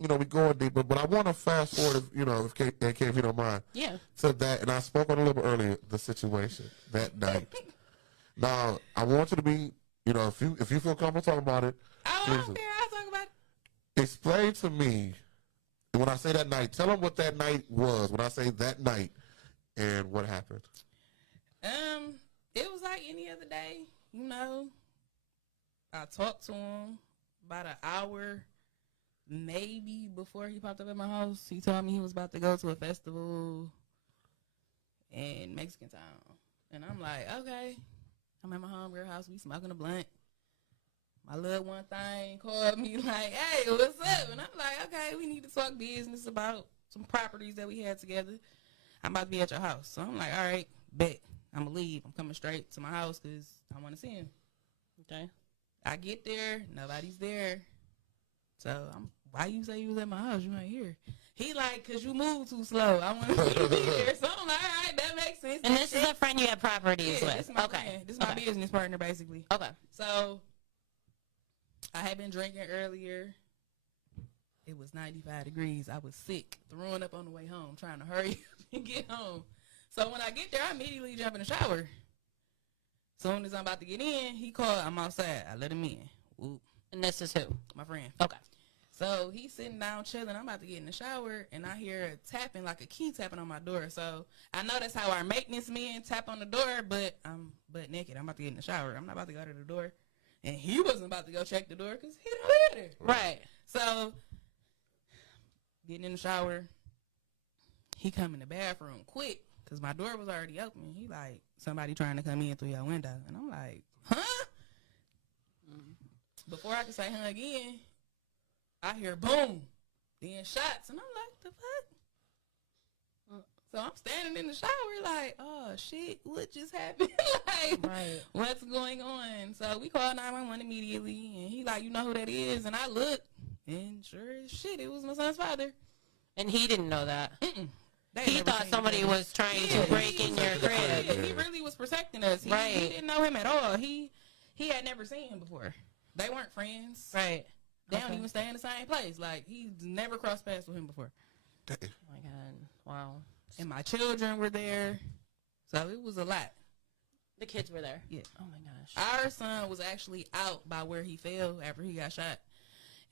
we going deeper, but I want to fast forward, if you don't mind. Yeah. To that, and I spoke on a little bit earlier, the situation that night. Now, I want you to be, if you feel comfortable talking about it. I don't care. I'll talk about it. Explain to me, when I say that night, tell them what that night was. When I say that night, and what happened. It was like any other day, I talked to him about an hour, maybe before he popped up at my house. He told me he was about to go to a festival in Mexican Town. And I'm like, okay. I'm at my homegirl house. We smoking a blunt. My little one thing called me like, hey, what's up? And I'm like, okay, we need to talk business about some properties that we had together. I'm about to be at your house. So I'm like, all right, bet. I'm going to leave. I'm coming straight to my house because I want to see him. Okay. I get there. Nobody's there. So why you say you was at my house? You ain't here. He like, because you move too slow. I want to be there. So I'm like, all right, that makes sense. And this is a friend you have properties with. This is my friend. This is my business partner, basically. Okay. So I had been drinking earlier. It was 95 degrees. I was sick, throwing up on the way home, trying to hurry up and get home. So when I get there, I immediately jump in the shower. Soon as I'm about to get in, he called. I'm outside. I let him in. Whoop. And this is who? My friend. Okay. So he's sitting down chilling. I'm about to get in the shower, and I hear a tapping, like a key tapping on my door. So I know that's how our maintenance men tap on the door, but I'm butt naked. I'm about to get in the shower. I'm not about to go to the door. And he wasn't about to go check the door because he don't live there. Right. So getting in the shower, he come in the bathroom quick because my door was already open. He like, somebody trying to come in through your window. And I'm like, huh? Before I can say huh again, I hear boom, then shots. And I'm like, the fuck? So I'm standing in the shower like, oh, shit, what just happened? Like, right. What's going on? So we called 911 immediately. And he like, you know who that is? And I looked, and sure as shit, it was my son's father. And he didn't know that. He thought somebody was trying to break in your crib. Yeah, he really was protecting us. He didn't know him at all. He had never seen him before. They weren't friends. Right. They don't even stay in the same place. Like, he's never crossed paths with him before. Oh, my God. Wow. And my children were there. So it was a lot. The kids were there? Yeah. Oh, my gosh. Our son was actually out by where he fell after he got shot.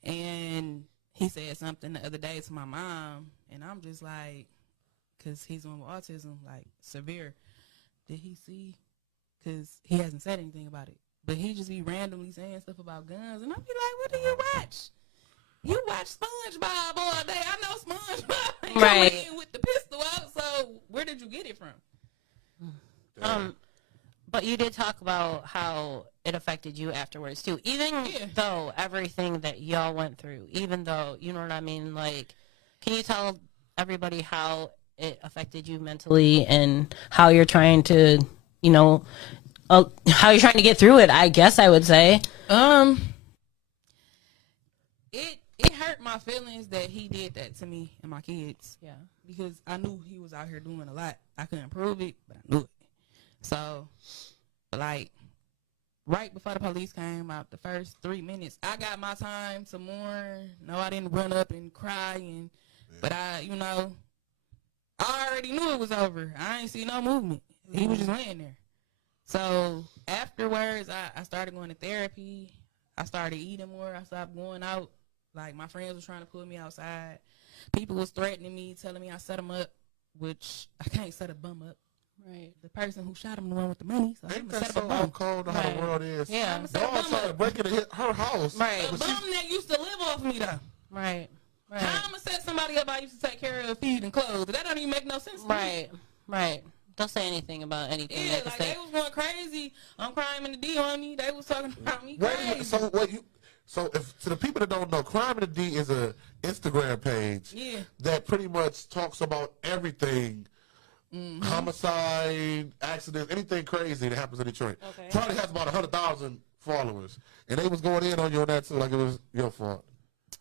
And he said something the other day to my mom. And I'm just like, because he's on with autism, like, severe. Did he see? Because he hasn't said anything about it. But he just be randomly saying stuff about guns. And I'll be like, what do you watch? You watch SpongeBob all day. I know SpongeBob. Right. With the pistol out. So where did you get it from? But you did talk about how it affected you afterwards, too. Even though everything that y'all went through, even though, you know what I mean? Like, can you tell everybody how it affected you mentally and how you're trying to, how you're trying to get through it, I guess I would say. It hurt my feelings that he did that to me and my kids. Yeah. Because I knew he was out here doing a lot. I couldn't prove it, but I knew it. So, like, right before the police came out, the first 3 minutes, I got my time to mourn. No, I didn't run up and cry, but I already knew it was over. I ain't see no movement. He was just laying there. So afterwards, I started going to therapy. I started eating more. I stopped going out. Like, my friends were trying to pull me outside. People was threatening me, telling me I set them up, which I can't set a bum up. Right. The person who shot him the one with the money. So ain't that so out cold how the world is? Yeah. Dog started breaking her house. Right. A bum that used to live off me, though. Right. Right. How I'm going to set somebody up I used to take care of, feed, and clothe? That don't even make no sense to me. Right. Don't say anything about anything. Yeah, like, they was going crazy on Crime in the D on me. They was talking about me crazy. So if to the people that don't know, Crime in the D is a Instagram page that pretty much talks about everything. Homicide, accidents, anything crazy that happens in Detroit. Okay. Probably has about 100,000 followers. And they was going in on you on that too, like it was your fault.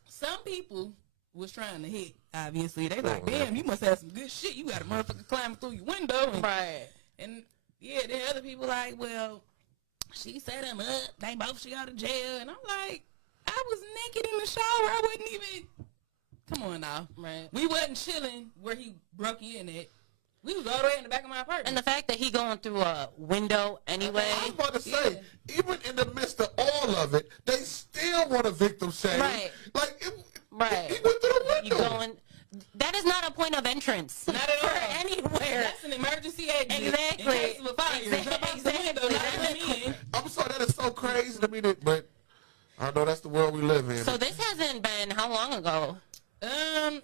Some people was trying to hit, obviously. They like, damn, you must have some good shit. You got a motherfucker climbing through your window. And then other people like, well, she set him up. They both should go to jail. And I'm like, I was naked in the shower. I wasn't even Come on now. Right. We wasn't chilling where he broke in at. We was all the way in the back of my apartment. And the fact that he going through a window anyway. I was about to say, even in the midst of all of it, they still want to victim shame. Right. Like, Right. he went through the You window. going? That is not a point of entrance. Not at for all. anywhere. That's an emergency exit. Exactly. In case of a fire. Jump out the window, not come in. I'm sorry, that is so crazy to me, but I know that's the world we live in. So this hasn't been how long ago?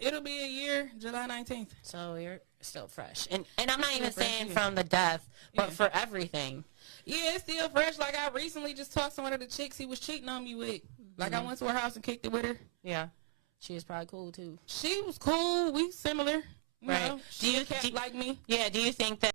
It'll be a year, July 19th. So you're still fresh, and I'm not even fresh, saying yeah. from the death, but Yeah. for everything. Yeah, it's still fresh. Like, I recently just talked to one of the chicks he was cheating on me with. Like, I went to her house and kicked it with her. Yeah, she is probably cool too. She was cool. We similar. You Right. know, she kept like me. Yeah. Do you think that